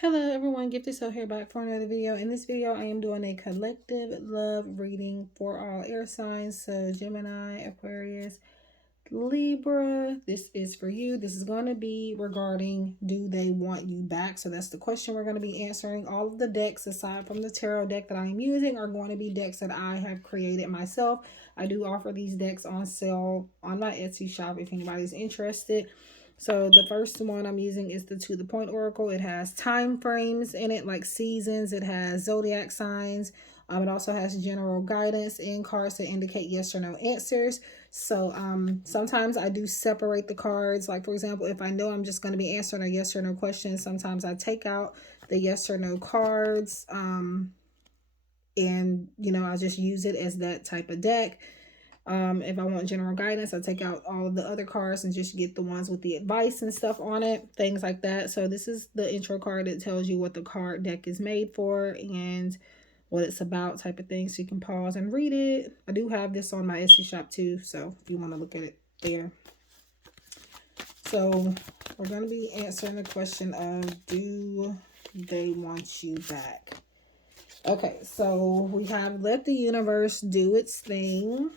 Hello everyone, GiftedSoul here back for another video. In this video, I am doing a collective love reading for all air signs. So Gemini, Aquarius, Libra, this is for you. This is going to be regarding, do they want you back? So that's the question we're going to be answering. All of the decks, aside from the tarot deck that I am using, are going to be decks that I have created myself. I do offer these decks on sale on my Etsy shop if anybody's interested. So the first one I'm using is the To The Point Oracle. It has time frames in it, like seasons. It has zodiac signs. It also has general guidance and cards that indicate yes or no answers. So sometimes I do separate the cards. Like, for example, if I know I'm just going to be answering a yes or no question, sometimes I take out the yes or no cards. And, I just use it as that type of deck. If I want general guidance, I take out all of the other cards and just get the ones with the advice and stuff on it, things like that. So this is the intro card that tells you what the card deck is made for and what it's about, type of thing. So you can pause and read it. I do have this on my Etsy shop too, so if you want to look at it there. So we're going to be answering the question of, do they want you back? Okay, so we have let the universe do its thing.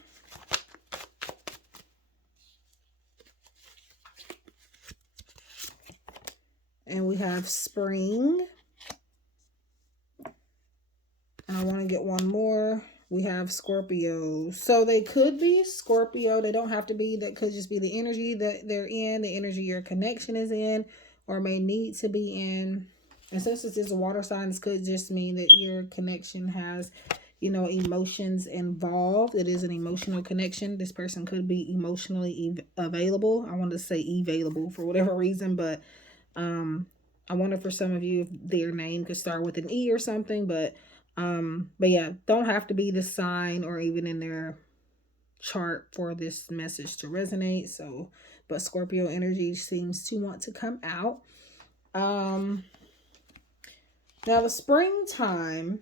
And we have spring. And I want to get one more. We have Scorpio. So they could be Scorpio. They don't have to be. That could just be the energy that they're in, the energy your connection is in, or may need to be in. And since this is a water sign, this could just mean that your connection has, emotions involved. It is an emotional connection. This person could be emotionally available. I wanted to say available for whatever reason, but I wonder for some of you if their name could start with an E or something, but yeah, don't have to be the sign or even in their chart for this message to resonate. So, but Scorpio energy seems to want to come out. Now the springtime,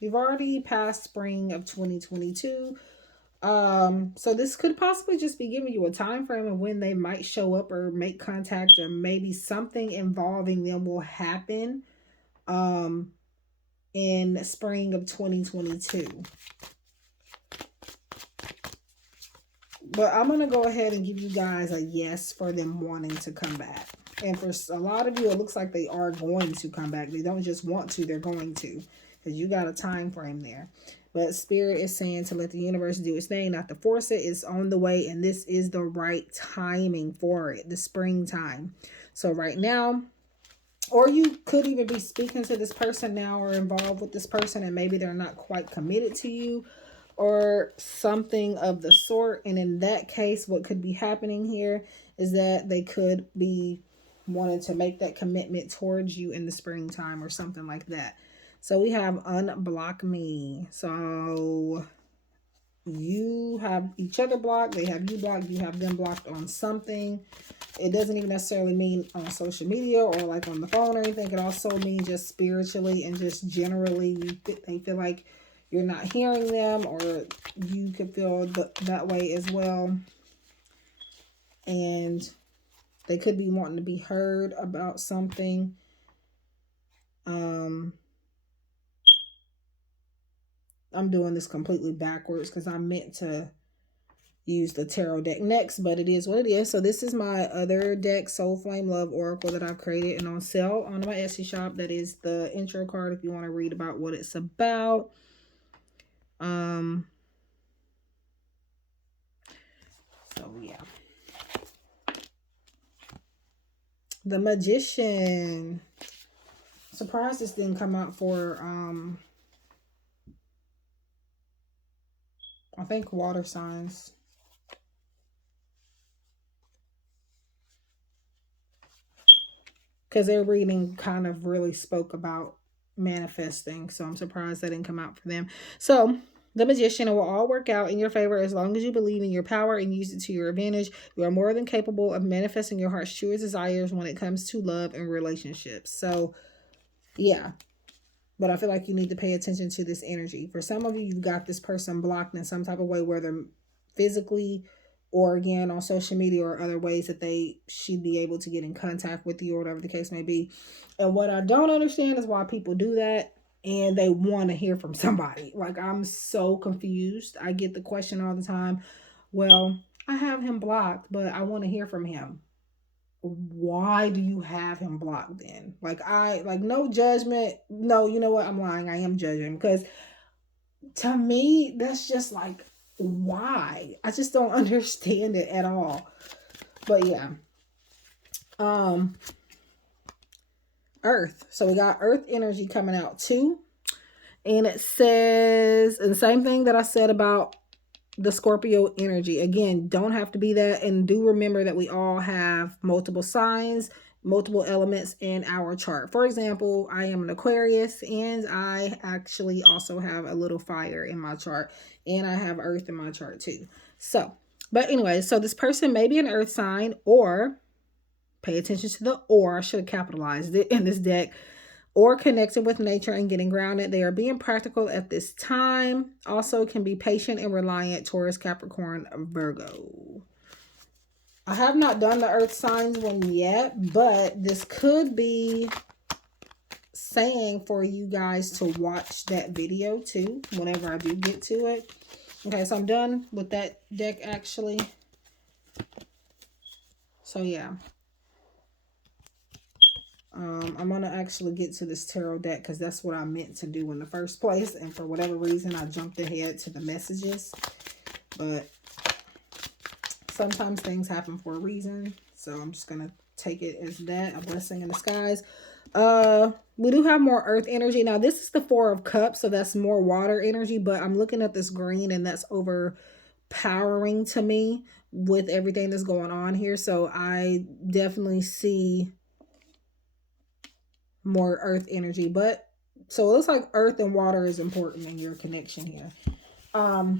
we've already passed spring of 2022. So this could possibly just be giving you a time frame of when they might show up or make contact, or maybe something involving them will happen in spring of 2022. But I'm going to go ahead and give you guys a yes for them wanting to come back. And for a lot of you, it looks like they are going to come back. They don't just want to, they're going to. Because you got a time frame there. But Spirit is saying to let the universe do its thing, not to force it. It's on the way, and this is the right timing for it, the springtime. So right now, or you could even be speaking to this person now or involved with this person, and maybe they're not quite committed to you or something of the sort. And in that case, what could be happening here is that they could be wanting to make that commitment towards you in the springtime or something like that. So we have unblock me. So you have each other blocked, they have you blocked, you have them blocked on something. It doesn't even necessarily mean on social media or like on the phone or anything. It also means just spiritually and just generally they feel like you're not hearing them, or you could feel that way as well. And they could be wanting to be heard about something. I'm doing this completely backwards because I meant to use the tarot deck next, but it is what it is. So this is my other deck, Soul Flame Love Oracle, that I've created and on sale on my Etsy shop. That is the intro card if you want to read about what it's about. So yeah. The Magician. Surprised this didn't come out for I think water signs. Because their reading kind of really spoke about manifesting. So I'm surprised that didn't come out for them. So the Magician, it will all work out in your favor as long as you believe in your power and use it to your advantage. You are more than capable of manifesting your heart's truest desires when it comes to love and relationships. So yeah. But I feel like you need to pay attention to this energy. For some of you, you've got this person blocked in some type of way, whether physically or again on social media or other ways that she'd be able to get in contact with you or whatever the case may be. And what I don't understand is why people do that and they want to hear from somebody. Like, I'm so confused. I get the question all the time, well, I have him blocked, but I want to hear from him. Why do you have him blocked then? Like no judgment. No, you know what? I'm lying. I am judging because to me, that's just like, why? I just don't understand it at all. But yeah. Earth. So we got earth energy coming out too. And it says, and the same thing that I said about the Scorpio energy. Again, don't have to be that. And do remember that we all have multiple signs, multiple elements in our chart. For example, I am an Aquarius and I actually also have a little fire in my chart, and I have earth in my chart too. So, but anyway, so this person may be an earth sign, or pay attention to the or. I should have capitalized it in this deck. Or connecting with nature and getting grounded. They are being practical at this time. Also can be patient and reliant. Taurus, Capricorn, Virgo. I have not done the earth signs one yet, but this could be saying for you guys to watch that video too whenever I do get to it. Okay, so I'm done with that deck actually. So yeah. I'm going to actually get to this tarot deck because that's what I meant to do in the first place. And for whatever reason, I jumped ahead to the messages. But sometimes things happen for a reason. So I'm just going to take it as that, a blessing in disguise. We do have more earth energy. Now, this is the 4 of Cups, so that's more water energy. But I'm looking at this green, and that's overpowering to me with everything that's going on here. So I definitely see more earth energy, but so it looks like earth and water is important in your connection here. So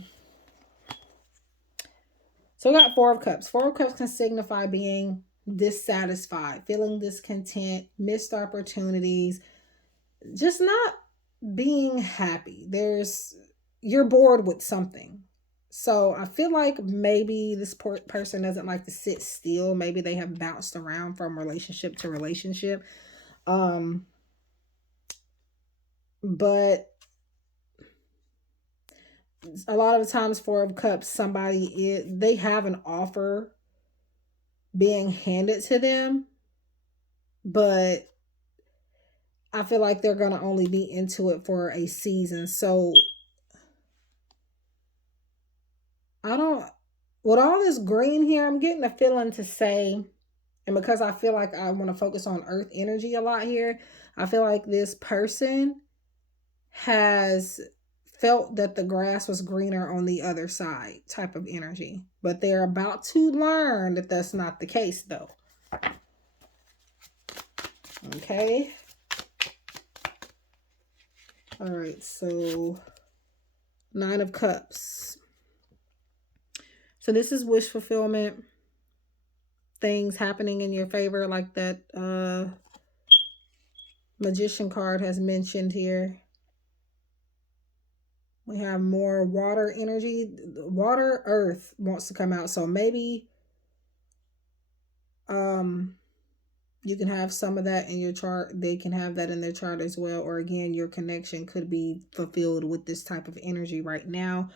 we got 4 of Cups. 4 of Cups can signify being dissatisfied, feeling discontent, missed opportunities, just not being happy. You're bored with something. So I feel like maybe this person doesn't like to sit still. Maybe they have bounced around from relationship to relationship. But a lot of the times 4 of Cups, they have an offer being handed to them, but I feel like they're going to only be into it for a season. So with all this green here, I'm getting a feeling to say, and because I feel like I want to focus on earth energy a lot here, I feel like this person has felt that the grass was greener on the other side type of energy. But they're about to learn that that's not the case though. Okay. All right. So 9 of Cups. So this is wish fulfillment. Things happening in your favor, like that Magician card has mentioned here. We have more water energy. Water, earth wants to come out. So maybe you can have some of that in your chart. They can have that in their chart as well. Or again, your connection could be fulfilled with this type of energy right now.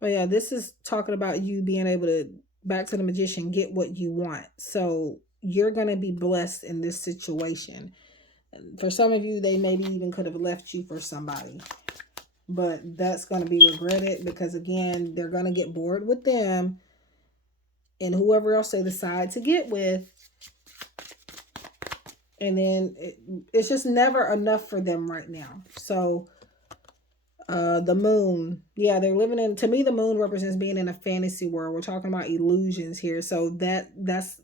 But yeah, this is talking about you being able to, back to the Magician, get what you want. So you're going to be blessed in this situation. For some of you, they maybe even could have left you for somebody. But that's going to be regretted because, again, they're going to get bored with them and whoever else they decide to get with. And then it's just never enough for them right now. So the moon, yeah, they're living in, to me, the moon represents being in a fantasy world. We're talking about illusions here. So that's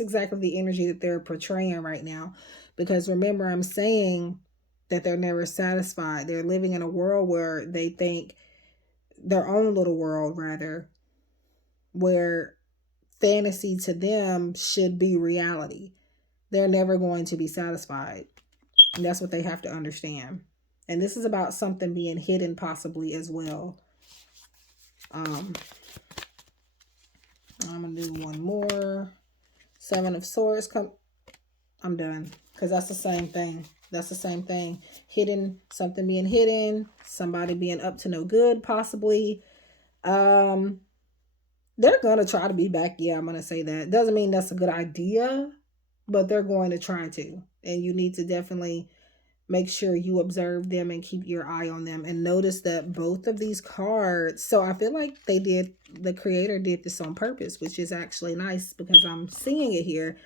exactly the energy that they're portraying right now. Because remember, I'm saying that they're never satisfied. They're living in a world where they think, their own little world rather, where fantasy to them should be reality. They're never going to be satisfied. And that's what they have to understand. And this is about something being hidden possibly as well. I'm going to do one more. Seven of Swords. I'm done. Because that's the same thing. That's the same thing. Hidden, something being hidden. Somebody being up to no good possibly. They're going to try to be back. Yeah, I'm going to say that. Doesn't mean that's a good idea, but they're going to try to. And you need to definitely make sure you observe them and keep your eye on them. And notice that both of these cards, so I feel like the creator did this on purpose, which is actually nice because I'm seeing it here.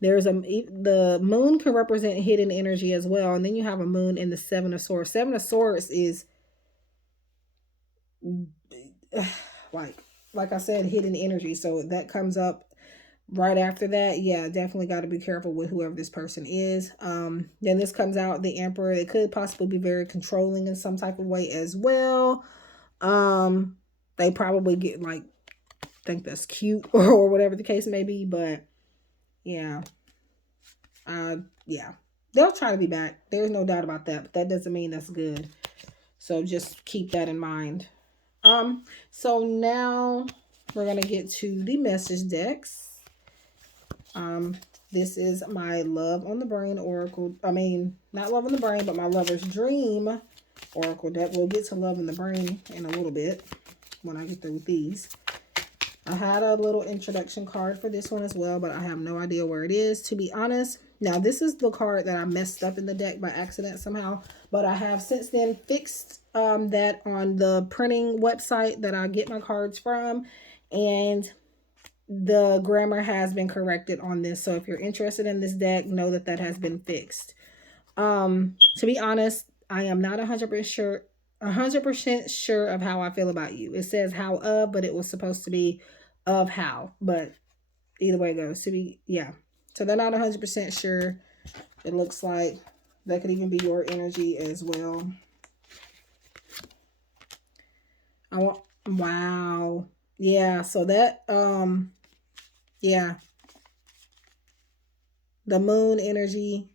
There's the moon can represent hidden energy as well. And then you have a moon in the Seven of Swords. Seven of Swords is like I said, hidden energy. So that comes up right after that. Yeah, definitely got to be careful with whoever this person is. Then this comes out, the Emperor. It could possibly be very controlling in some type of way as well. They probably get like, think that's cute or whatever the case may be. But yeah, yeah, they'll try to be back. There's no doubt about that. But that doesn't mean that's good. So just keep that in mind. So now we're gonna get to the message decks. This is my Love on the Brain Oracle. I mean, not Love on the Brain, but my Lover's Dream Oracle deck. We'll get to Love in the Brain in a little bit when I get through with these. I had a little introduction card for this one as well, but I have no idea where it is, to be honest. Now, this is the card that I messed up in the deck by accident somehow, but I have since then fixed that on the printing website that I get my cards from, and the grammar has been corrected on this. So if you're interested in this deck, know that that has been fixed. To be honest, I am not 100% sure of how I feel about you. It says how of, but it was supposed to be of how. But either way it goes, to be, yeah. So they're not 100% sure. It looks like that could even be your energy as well. Wow. Yeah, so that, yeah. The moon energy,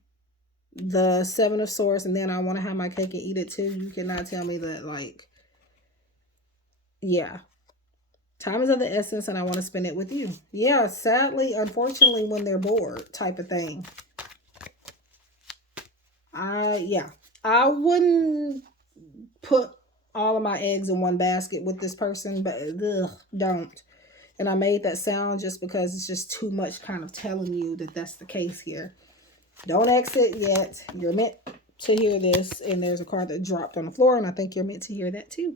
the Seven of Swords, and then I want to have my cake and eat it too. You cannot tell me that, like, yeah. Time is of the essence and I want to spend it with you. Yeah, sadly, unfortunately, when they're bored type of thing. Yeah. I wouldn't put all of my eggs in one basket with this person, but don't. And I made that sound just because it's just too much kind of telling you that that's the case here. Don't exit yet. You're meant to hear this. And there's a card that dropped on the floor, and I think you're meant to hear that too.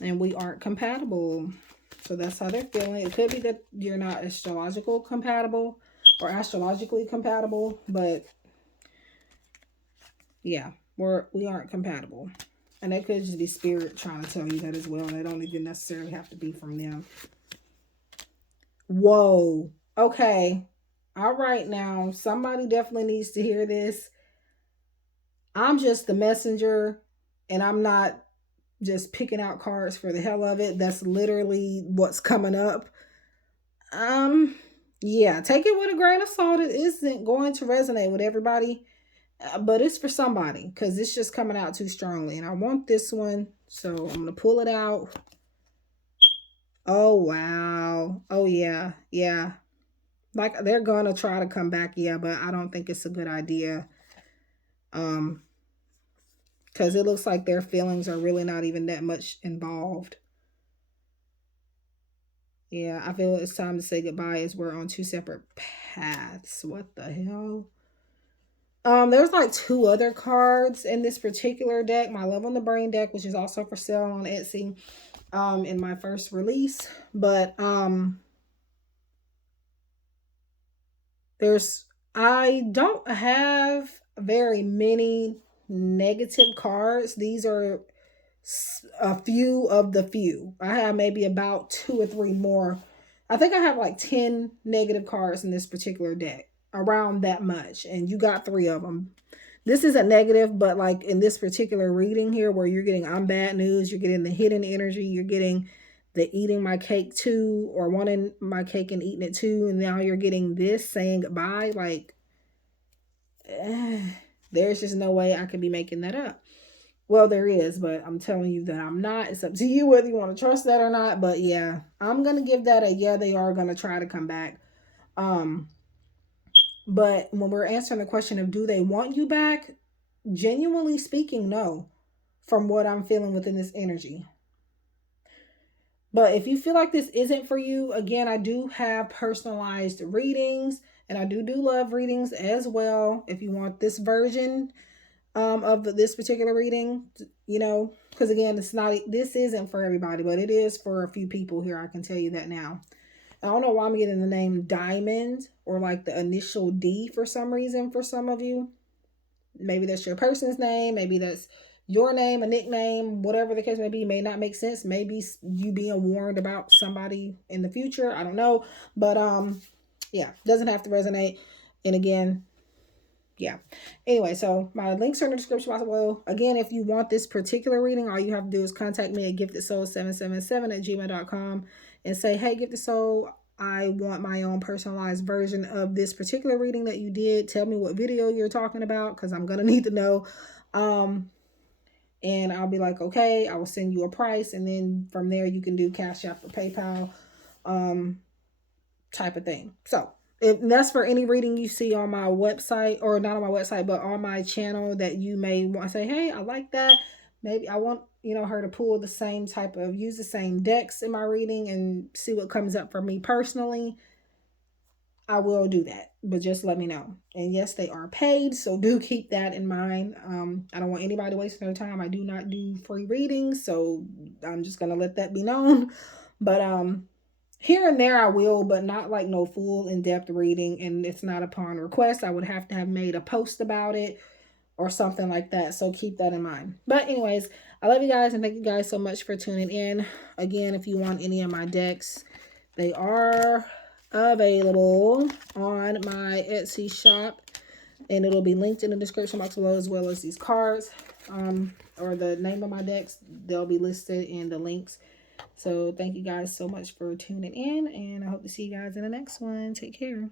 And we aren't compatible. So that's how they're feeling. It could be that you're not astrologically compatible, but yeah, we aren't compatible. And that could just be spirit trying to tell you that as well. And it don't even necessarily have to be from them. Whoa. Okay. All right, now somebody definitely needs to hear this. I'm just the messenger, and I'm not just picking out cards for the hell of it. That's literally what's coming up. Yeah, take it with a grain of salt. It isn't going to resonate with everybody, but it's for somebody because it's just coming out too strongly. And I want this one, so I'm gonna pull it out. Oh wow. Oh yeah. Yeah. Like they're gonna try to come back, yeah, but I don't think it's a good idea. Because it looks like their feelings are really not even that much involved. Yeah, I feel it's time to say goodbye as we're on two separate paths. What the hell? There's like two other cards in this particular deck. My Love on the Brain deck, which is also for sale on Etsy, in my first release. But I don't have very many negative cards. These are a few of the few. I have maybe about 2 or 3 more. I think I have like 10 negative cards in this particular deck, around that much, and you got 3 of them. This isn't negative, but like in this particular reading here where you're getting I'm bad news, you're getting the hidden energy, you're getting the eating my cake too, or wanting my cake and eating it too, and now you're getting this saying goodbye, like There's just no way I could be making that up. Well, there is, but I'm telling you that I'm not. It's up to you whether you want to trust that or not. But yeah, I'm gonna give that a yeah, they are gonna try to come back. Um, but when we're answering the question of do they want you back, genuinely speaking, no, from what I'm feeling within this energy. But if you feel like this isn't for you, again, I do have personalized readings, and I do love readings as well. If you want this version of this particular reading, you know, because again, this isn't for everybody, but it is for a few people here. I can tell you that now. I don't know why I'm getting the name Diamond or like the initial D for some reason for some of you. Maybe that's your person's name. Maybe that's your name, a nickname, whatever the case may be. May not make sense. Maybe you being warned about somebody in the future. I don't know. But yeah, doesn't have to resonate. And again, yeah. Anyway, so my links are in the description box below. Again, if you want this particular reading, all you have to do is contact me at giftedsoul777 at gmail.com and say, hey, Gifted Soul, I want my own personalized version of this particular reading that you did. Tell me what video you're talking about, because I'm going to need to know. And I'll be like, okay, I will send you a price. And then from there, you can do Cash App or PayPal type of thing. So if that's for any reading you see on my website, or not on my website, but on my channel, that you may want to say, hey, I like that. Maybe I want, you know, her to pull the same type of, use the same decks in my reading and see what comes up for me personally. I will do that, but just let me know. And yes, they are paid, so do keep that in mind. I don't want anybody wasting their time. I do not do free readings, so I'm just gonna let that be known. But here and there I will, but not like no full in-depth reading, and it's not upon request. I would have to have made a post about it or something like that, so keep that in mind. But anyways, I love you guys, and thank you guys so much for tuning in. Again, if you want any of my decks, they are available on my Etsy shop, and it'll be linked in the description box below, as well as these cards, or the name of my decks. They'll be listed in the links. So thank you guys so much for tuning in, and I hope to see you guys in the next one. Take care.